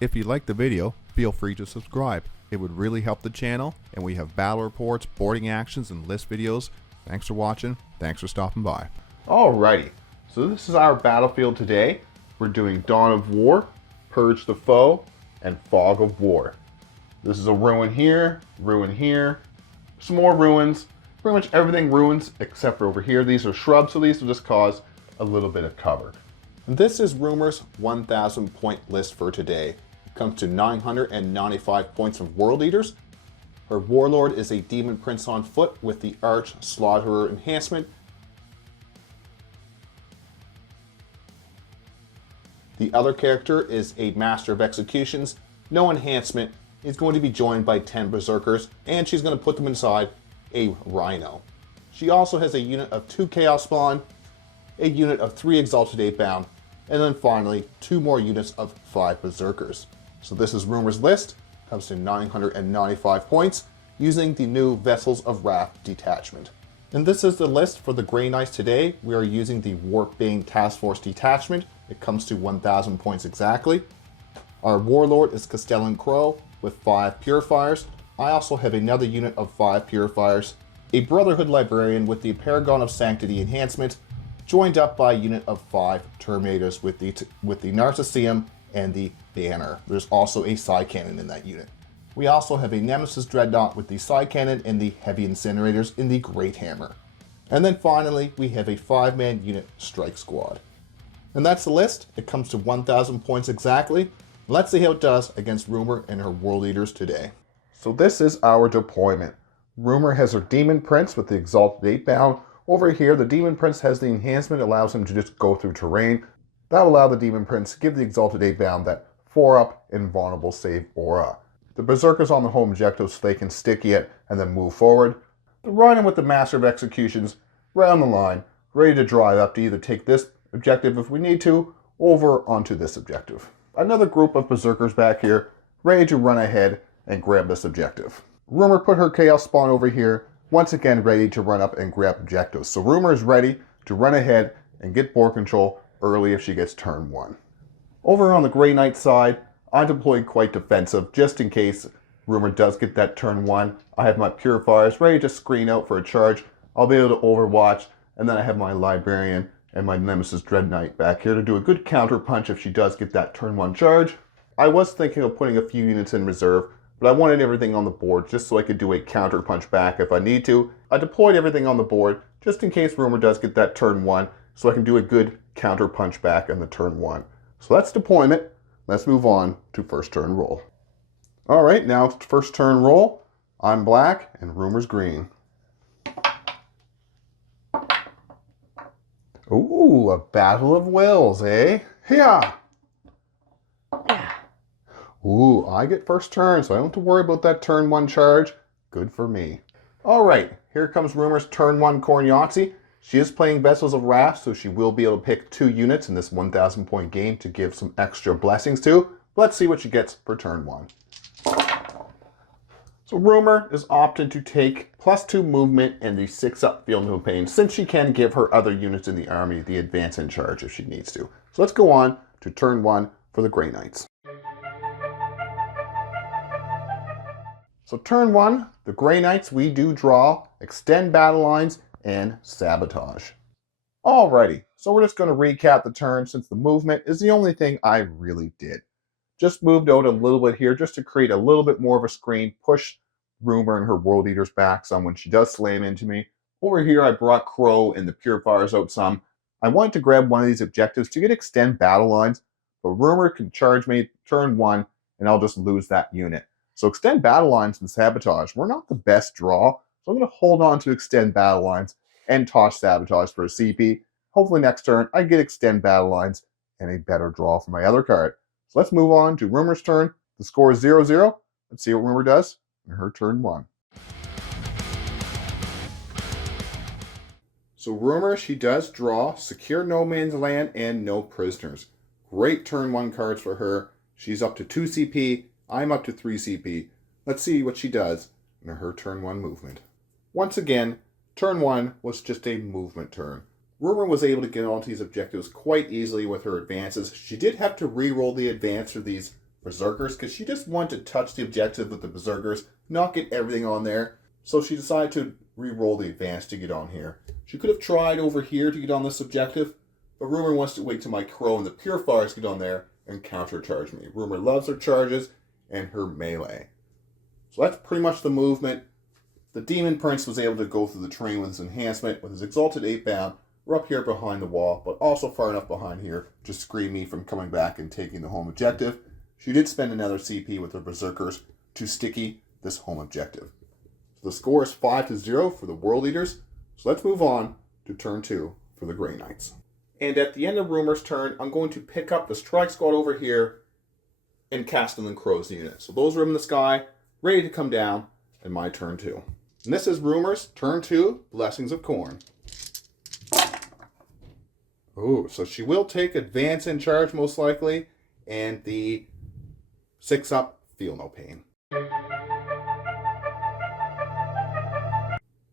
If you liked the video, feel free to subscribe. It would really help the channel, and we have battle reports, boarding actions, and list videos. Thanks for watching. Thanks for stopping by. Alrighty, so this is our battlefield today. We're doing Dawn of War, Purge the Foe, and Fog of War. This is a ruin here, some more ruins, pretty much everything ruins except for over here. These are shrubs, so these will just cause a little bit of cover. This is Rumor's 1,000 point list for today. It comes to 995 points of World Eaters. Her Warlord is a Demon Prince on foot with the Arch Slaughterer enhancement. The other character is a Master of Executions, no enhancement. He's going to be joined by 10 Berserkers, and she's going to put them inside a Rhino. She also has a unit of 2 Chaos Spawn, a unit of 3 Exalted 8-Bound, and then finally 2 more units of 5 Berserkers. So this is Rumor's list, comes to 995 points, using the new Vessels of Wrath detachment. And this is the list for the Grey Knights today. We are using the Warpbane Task Force detachment. It comes to 1,000 points exactly. Our Warlord is Castellan Crow with 5 Purifiers. I also have another unit of 5 Purifiers. A Brotherhood Librarian with the Paragon of Sanctity enhancement, joined up by a unit of 5 Terminators with the Narcisseum and the Banner. There's also a Side Cannon in that unit. We also have a Nemesis Dreadnought with the Side Cannon and the Heavy Incinerators in the Great Hammer. And then finally, we have a 5-man unit Strike Squad. And that's the list. It comes to 1,000 points exactly. Let's see how it does against Rumor and her World Eaters today. So this is our deployment. Rumor has her Demon Prince with the Exalted 8-Bound. Over here, the Demon Prince has the enhancement that allows him to just go through terrain. That will allow the Demon Prince to give the Exalted 8-Bound that 4-up invulnerable save aura. The Berserkers on the home objective so they can stick it and then move forward. The Rhino with the Master of Executions round the line, ready to drive up to either take this objective if we need to, over onto this objective. Another group of Berserkers back here, ready to run ahead and grab this objective. Rumor put her Chaos Spawn over here, once again ready to run up and grab objectives. So Rumor is ready to run ahead and get board control early if she gets turn 1. Over on the Grey Knight side, I deployed quite defensive just in case Rumor does get that turn 1. I have my Purifiers ready to screen out for a charge. I'll be able to overwatch, and then I have my Librarian and my Nemesis Dreadnought back here to do a good counter punch if she does get that turn 1 charge. I was thinking of putting a few units in reserve, but I wanted everything on the board just so I could do a counter punch back if I need to. I deployed everything on the board just in case Rumor does get that turn 1, so I can do a good counter punch back in the turn 1. So that's deployment. Let's move on to first turn roll. Alright, now first turn roll. I'm black and Rumor's green. Ooh, a battle of wills, eh? Yeah. Ooh, I get first turn, so I don't have to worry about that turn 1 charge. Good for me. Alright, here comes Rumor's turn 1 Corn Yahtzee. She is playing Vessels of Wrath, so she will be able to pick 2 units in this 1,000 point game to give some extra blessings to. Let's see what she gets for turn 1. So Rumor is opting to take +2 movement and the 6-up field no pain, since she can give her other units in the army the advance in charge if she needs to. So let's go on to turn 1 for the Grey Knights. So turn 1, the Grey Knights, we do draw, extend battle lines, and sabotage. Alrighty, so we're just going to recap the turn since the movement is the only thing I really did. Just moved out a little bit here just to create a little bit more of a screen, push Rumor and her World Eaters back some when she does slam into me. Over here I brought Crow and the Purifiers out some. I wanted to grab one of these objectives to get extend battle lines, but Rumor can charge me turn 1 and I'll just lose that unit. So extend battle lines and sabotage were not the best draw, so I'm going to hold on to extend battle lines and toss sabotage for a CP. Hopefully next turn I get extend battle lines and a better draw for my other card. So let's move on to Rumor's turn. The score is 0-0. Let's see what Rumor does in her turn 1. So Rumor, she does draw Secure No Man's Land and No Prisoners. Great turn 1 cards for her. She's up to 2 CP. I'm up to 3 CP. Let's see what she does in her turn 1 movement. Once again, turn 1 was just a movement turn. Rumor was able to get onto these objectives quite easily with her advances. She did have to re-roll the advance for these berserkers because she just wanted to touch the objective with the berserkers, not get everything on there. So she decided to re-roll the advance to get on here. She could have tried over here to get on this objective, but Rumor wants to wait till my Crow and the Purifiers get on there and countercharge me. Rumor loves her charges and her melee. So that's pretty much the movement. The Demon Prince was able to go through the terrain with his enhancement, with his Exalted 8-bound. We're up here behind the wall, but also far enough behind here to screen me from coming back and taking the home objective. She did spend another CP with her Berserkers to sticky this home objective. So the score is 5-0 for the World Eaters. So let's move on to turn 2 for the Grey Knights. And at the end of Rumor's turn, I'm going to pick up the Strike Squad over here and Castellan Crow's unit. So those are in the sky, ready to come down, and my turn 2. And this is Rumor's turn 2, Blessings of Khorne. Oh, so she will take advance and charge most likely, and the 6-up, Feel No Pain.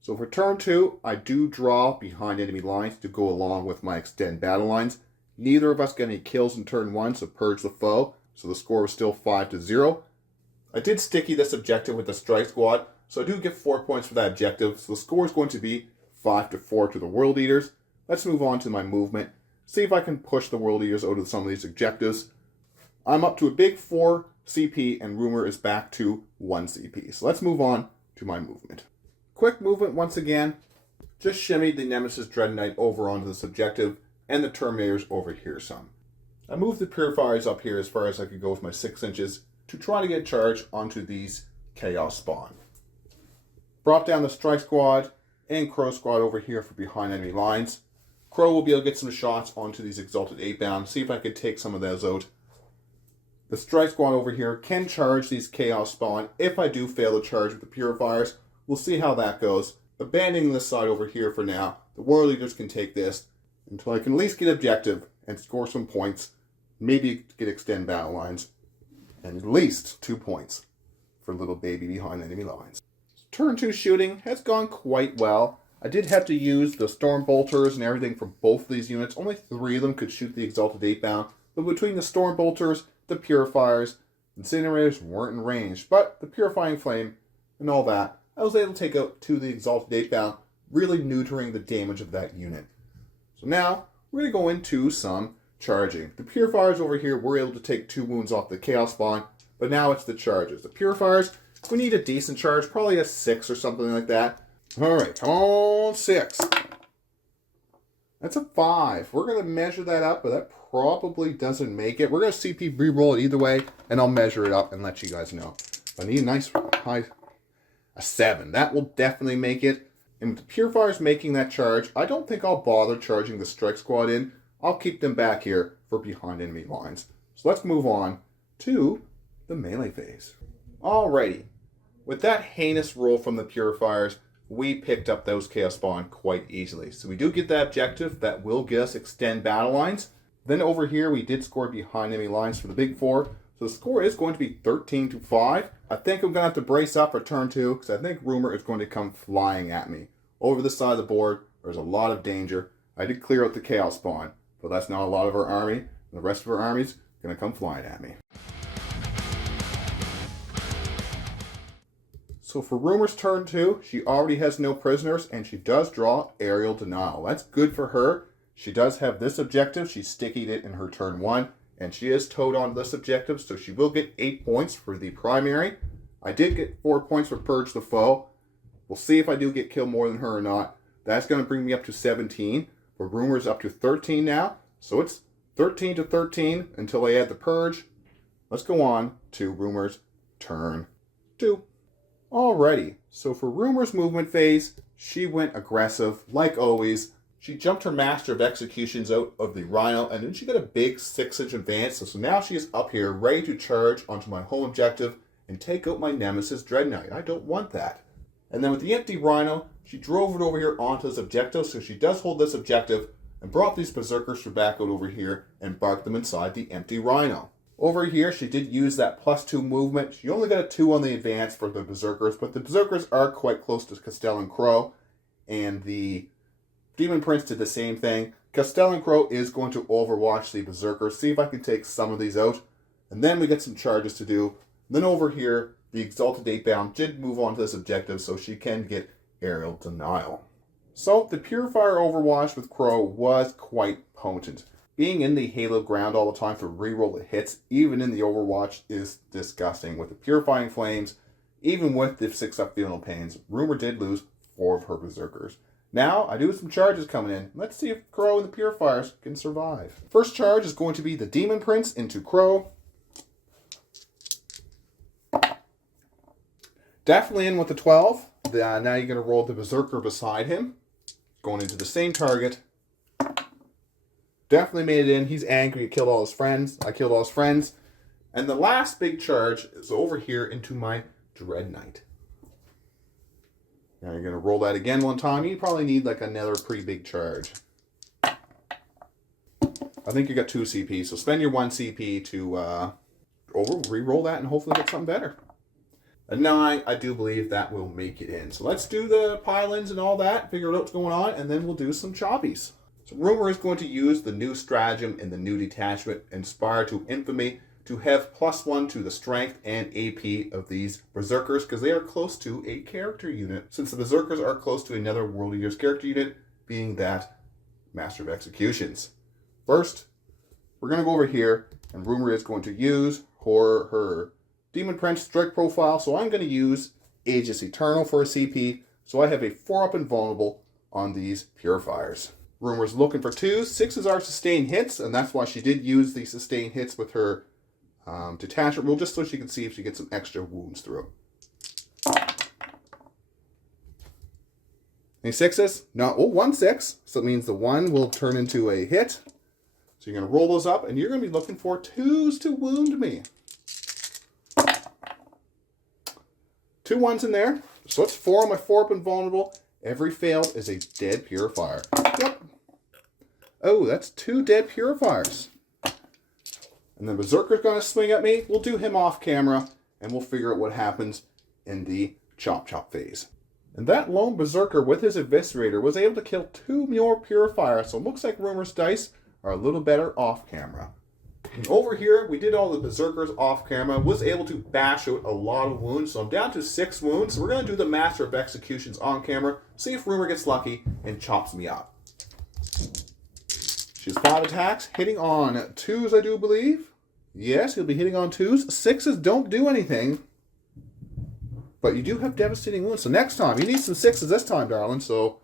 So for turn 2, I do draw behind enemy lines to go along with my extend battle lines. Neither of us get any kills in turn 1, so purge the foe. So the score was still 5-0. I did sticky this objective with the Strike Squad, so I do get 4 points for that objective. So the score is going to be 5-4 to the World Eaters. Let's move on to my movement. See if I can push the World Eaters out of some of these objectives. I'm up to a big 4 CP, and Rumor is back to 1 CP. So let's move on to my movement. Quick movement once again. Just shimmied the Nemesis Dread Knight over onto this objective, and the Terminators over here some. I moved the Purifiers up here as far as I could go with my 6 inches to try to get charge onto these Chaos Spawn. Brought down the Strike Squad and Crow Squad over here for behind enemy lines. Crow will be able to get some shots onto these Exalted 8-bound, see if I could take some of those out. The Strike Squad over here can charge these Chaos Spawn if I do fail to charge with the Purifiers. We'll see how that goes. Abandoning this side over here for now, the World Eaters can take this until I can at least get objective and score some points, maybe get extend battle lines, and at least 2 points for little baby behind enemy lines. Turn 2 shooting has gone quite well. I did have to use the Storm Bolters and everything for both of these units. Only 3 of them could shoot the Exalted 8-bound, but between the Storm Bolters, the Purifiers, Incinerators weren't in range, but the Purifying Flame and all that, I was able to take out 2 of the Exalted 8-bound, really neutering the damage of that unit. So now, we're going to go into some charging. The Purifiers over here were able to take 2 wounds off the Chaos Spawn, but now it's the charges. The Purifiers, we need a decent charge, probably a 6 or something like that. Alright, come on, 6. That's a 5. We're going to measure that up, but that probably doesn't make it. We're going to CP re-roll it either way, and I'll measure it up and let you guys know. I need a nice high, a 7. That will definitely make it. And with the Purifiers making that charge, I don't think I'll bother charging the Strike Squad in. I'll keep them back here for behind enemy lines. So let's move on to the melee phase. Alrighty. With that heinous roll from the Purifiers, we picked up those Chaos Spawn quite easily. So we do get that objective that will get us extend battle lines. Then over here we did score behind enemy lines for the big 4. So the score is going to be 13-5. I think I'm going to have to brace up for turn 2 because I think Rumor is going to come flying at me. Over the side of the board, there's a lot of danger. I did clear out the Chaos Spawn, but that's not a lot of our army. The rest of our army's going to come flying at me. So for Rumor's turn 2, she already has no prisoners, and she does draw Aerial Denial. That's good for her. She does have this objective. She stickied it in her turn 1, and she is towed on this objective, so she will get 8 points for the primary. I did get 4 points for Purge the Foe. We'll see if I do get killed more than her or not. That's going to bring me up to 17, but Rumor's up to 13 now, so it's 13-13 until I add the Purge. Let's go on to Rumor's turn 2. Alrighty, so for Rumor's movement phase, she went aggressive, like always. She jumped her Master of Executions out of the Rhino, and then she got a big 6-inch advance, so now she is up here, ready to charge onto my home objective and take out my Nemesis Dread Knight. I don't want that. And then with the empty Rhino, she drove it over here onto this objective, so she does hold this objective, and brought these Berserkers back out over here and barked them inside the empty Rhino. Over here, she did use that +2 movement. She only got a 2 on the advance for the Berserkers, but the Berserkers are quite close to Castell and Crow, and the Demon Prince did the same thing. Castell and Crow is going to overwatch the Berserkers, see if I can take some of these out, and then we get some charges to do. And then over here, the Exalted 8-Bound did move on to this objective, so she can get Aerial Denial. So the Purifier Overwatch with Crow was quite potent. Being in the Halo ground all the time for reroll the hits, even in the Overwatch, is disgusting. With the Purifying Flames, even with the 6-up Feeling Pains, Rumor did lose 4 of her Berserkers. Now, I do have some charges coming in. Let's see if Crow and the Purifiers can survive. First charge is going to be the Demon Prince into Crow. Definitely in with the 12. Now you're going to roll the Berserker beside him. Going into the same target. Definitely made it in. He's angry. He killed all his friends. I killed all his friends. And the last big charge is over here into my Dread Knight. Now you're going to roll that again one time. You probably need like another pretty big charge. I think you got 2 CP, so spend your 1 CP to re-roll that and hopefully get something better. A 9, I do believe that will make it in. So let's do the pile-ins and all that, figure out what's going on, and then we'll do some choppies. So Rumor is going to use the new stratagem in the new detachment, Inspired to Infamy, to have +1 to the strength and AP of these Berserkers, because they are close to a character unit. Since the Berserkers are close to another World Eater's character unit, being that Master of Executions. First, we're going to go over here, and Rumor is going to use her Demon Prince strike profile, so I'm going to use Aegis Eternal for a CP, so I have a 4-up invulnerable on these Purifiers. Rumor's looking for 2s. 6s are sustained hits, and that's why she did use the sustained hits with her detachment rule, just so she can see if she gets some extra wounds through. Any 6s? No. Oh, 1 6. So it means the 1 will turn into a hit. So you're going to roll those up, and you're going to be looking for 2s to wound me. 2 1s in there. So it's 4 on my 4-up invulnerable. Every failed is a dead Purifier. Yep. Oh, that's 2 dead Purifiers. And then Berserker's going to swing at me. We'll do him off camera, and we'll figure out what happens in the chop phase. And that lone Berserker with his Eviscerator was able to kill 2 more Purifiers, so it looks like Rumor's dice are a little better off camera. And over here, we did all the Berserkers off camera, was able to bash out a lot of wounds, so I'm down to 6 wounds. So we're going to do the Master of Executions on camera, see if Rumor gets lucky and chops me up. She has 5 attacks, hitting on 2s, I do believe. Yes, he'll be hitting on 2s. 6s don't do anything, but you do have devastating wounds. So next time, you need some 6s this time, darling. So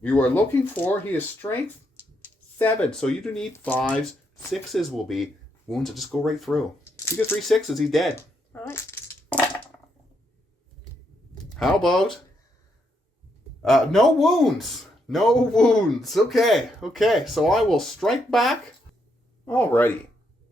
you are looking for, he is strength 7, so you do need 5s. 6s will be wounds that just go right through. If you get 3 6s, he's dead. All right. How about no wounds? No wounds. Okay. So I will strike back. Alrighty.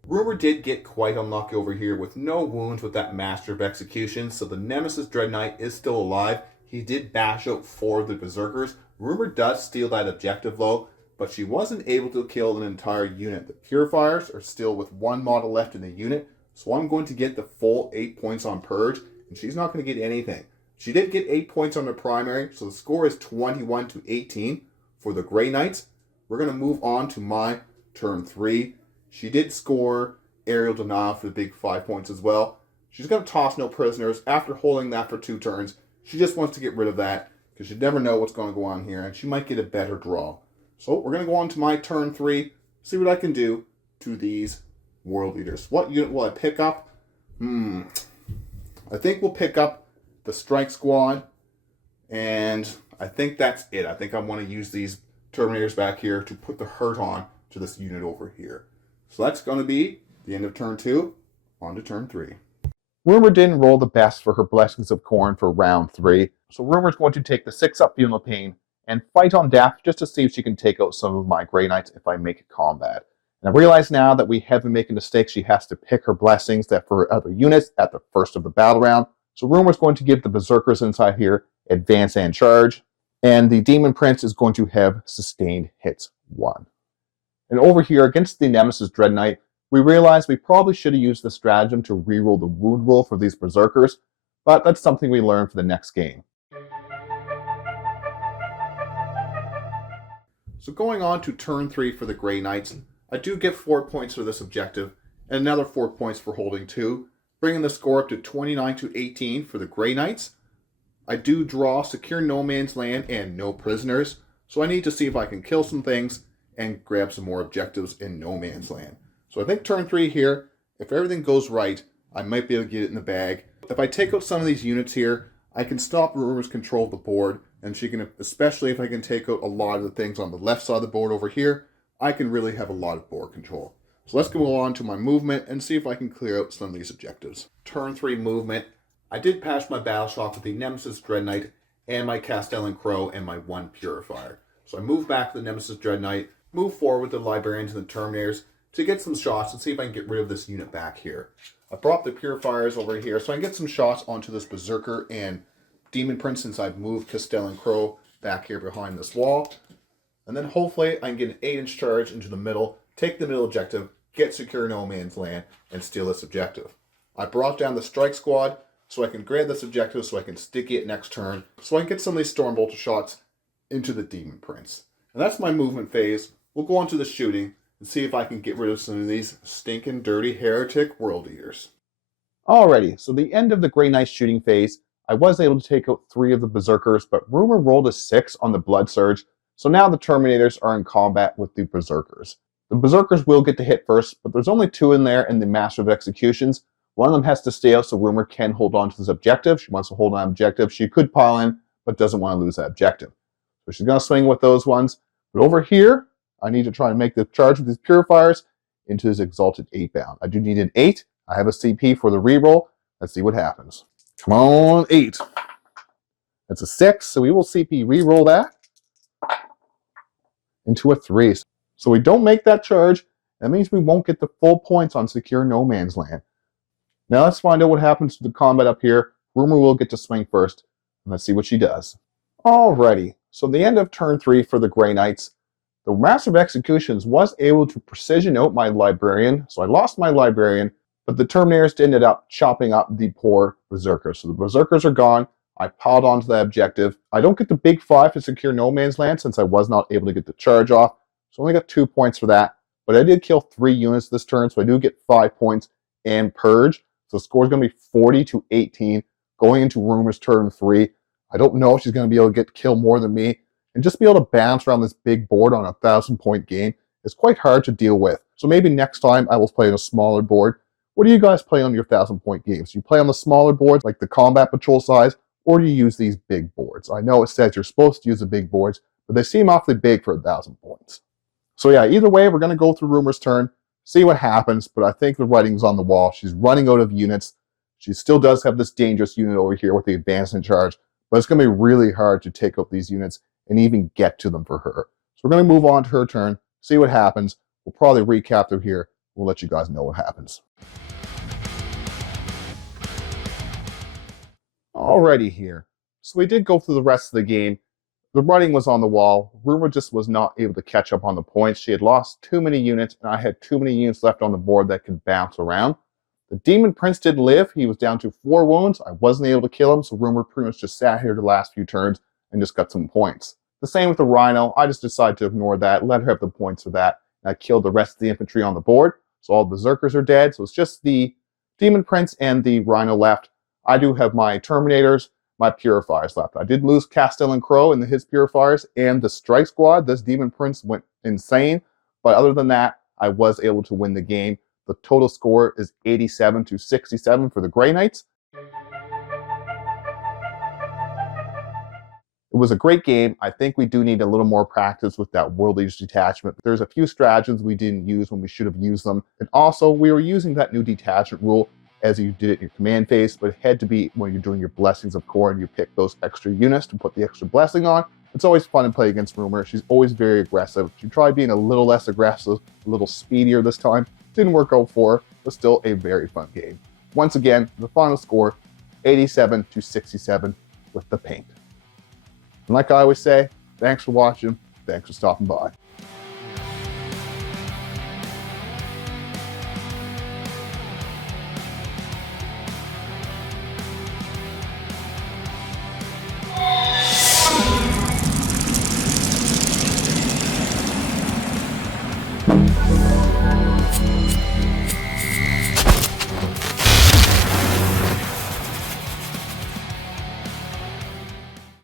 Rumor did get quite unlucky over here with no wounds with that Master of Execution, so the Nemesis Dread Knight is still alive. He did bash out 4 of the Berserkers. Rumor does steal that objective though, but she wasn't able to kill an entire unit. The Purifiers are still with 1 model left in the unit, so I'm going to get the full 8 points on Purge, and she's not going to get anything. She did get 8 points on the primary, so the score is 21 to 18 for the Grey Knights. We're going to move on to my turn 3. She did score Aerial Denial for the big 5 points as well. She's going to toss no prisoners. After holding that for 2 turns, she just wants to get rid of that, because you never know what's going to go on here, and she might get a better draw. So we're going to go on to my turn 3, see what I can do to these World Leaders. What unit will I pick up? I think we'll pick up the Strike Squad, and I think that's it. I think I want to use these Terminators back here to put the hurt on to this unit over here. So that's going to be the end of turn 2, on to turn 3. Rumor didn't roll the best for her Blessings of Corn for round 3, so Rumor's going to take the 6-up Feeling of Pain and fight on death just to see if she can take out some of my Grey Knights if I make it combat. And I realize now that we have been making mistakes, she has to pick her blessings that for other units at the first of the battle round. So Rumor's going to give the Berserkers inside here advance and charge, and the Demon Prince is going to have sustained hits 1. And over here against the Nemesis Dread Knight, We realized we probably should have used the stratagem to reroll the wound roll for these berserkers, but that's something we learned for the next game. So going on to turn 3 for the Grey Knights, I do get 4 points for this objective, and another 4 points for holding 2, bringing the score up to 29 to 18 for the Grey Knights. I do draw Secure No Man's Land and No Prisoners, so I need to see if I can kill some things and grab some more objectives in No Man's Land. So I think turn 3 here, if everything goes right, I might be able to get it in the bag. If I take out some of these units here, I can stop Rumor's control of the board, and she can, especially if I can take out a lot of the things on the left side of the board over here, I can really have a lot of board control. So let's go on to my movement and see if I can clear out some of these objectives. Turn 3 movement. I did patch my battle shock with the Nemesis Dread Knight and my Castellan Crow and my 1 Purifier. So I move back to the Nemesis Dread Knight, move forward with the Librarians and the Terminators to get some shots and see if I can get rid of this unit back here. I brought the Purifiers over here so I can get some shots onto this Berserker and Demon Prince since I've moved Castellan Crow back here behind this wall. And then hopefully I can get an 8-inch charge into the middle, take the middle objective, get Secure No Man's Land, and steal this objective. I brought down the Strike Squad so I can grab this objective so I can sticky it next turn, so I can get some of these Stormbolter shots into the Demon Prince. And that's my movement phase. We'll go on to the shooting and see if I can get rid of some of these stinking dirty heretic world eaters. Alrighty, so the end of the Grey Knight shooting phase, I was able to take out 3 of the Berserkers, but Rumor rolled a 6 on the Blood Surge, so now the Terminators are in combat with the Berserkers. The Berserkers will get to hit first, but there's only 2 in there in the Master of Executions. One of them has to stay out so Rumor can hold on to this objective. She wants to hold on to objective. She could pile in, but doesn't want to lose that objective. So she's going to swing with those ones. But over here, I need to try and make the charge with these Purifiers into his Exalted 8 bound. I do need an 8. I have a CP for the reroll. Let's see what happens. Come on, 8. That's a 6, so we will CP reroll that into a 3. So we don't make that charge. That means we won't get the full points on Secure No Man's Land. Now let's find out what happens to the combat up here. Rumor will get to swing first, and let's see what she does. Alrighty, so the end of turn 3 for the Grey Knights. The Master of Executions was able to precision out my Librarian, so I lost my Librarian, but the Terminators ended up chopping up the poor Berserkers. So the Berserkers are gone. I piled onto that objective. I don't get the big 5 to Secure No Man's Land since I was not able to get the charge off. So I only got 2 points for that. But I did kill 3 units this turn, so I do get 5 points and Purge. So the score is going to be 40 to 18 going into Rumor's turn 3. I don't know if she's going to be able to kill more than me. And just be able to bounce around this big board on a 1,000-point game is quite hard to deal with. So maybe next time I will play on a smaller board. What do you guys play on your 1,000-point games? Do you play on the smaller boards like the Combat Patrol size, or do you use these big boards? I know it says you're supposed to use the big boards, but they seem awfully big for 1,000 points. So yeah, either way, we're going to go through Rumor's turn, see what happens, but I think the writing's on the wall. She's running out of units. She still does have this dangerous unit over here with the advancement charge, but it's going to be really hard to take out these units and even get to them for her. So we're going to move on to her turn, see what happens. We'll probably recap through here. We'll let you guys know what happens. Alrighty here. So we did go through the rest of the game. The writing was on the wall. Rumor just was not able to catch up on the points. She had lost too many units, and I had too many units left on the board that could bounce around. The Demon Prince did live. He was down to 4 wounds. I wasn't able to kill him, so Rumor pretty much just sat here the last few turns and just got some points. The same with the Rhino. I just decided to ignore that, let her have the points for that, and I killed the rest of the infantry on the board. So all the Berserkers are dead. So it's just the Demon Prince and the Rhino left. I do have my Terminators, my Purifiers left. I did lose Castellan Crow and his Purifiers and the Strike Squad. This Demon Prince went insane. But other than that, I was able to win the game. The total score is 87 to 67 for the Grey Knights. It was a great game. I think we do need a little more practice with that World Leaders detachment. There's a few stratagems we didn't use when we should have used them. And also, we were using that new detachment rule as you did it in your command phase, but it had to be when you're doing your Blessings of Core and you pick those extra units to put the extra blessing on. It's always fun to play against Rumor. She's always very aggressive. She tried being a little less aggressive, a little speedier this time. Didn't work out for her, but still a very fun game. Once again, the final score, 87 to 67 with the paint. And like I always say, thanks for watching. Thanks for stopping by.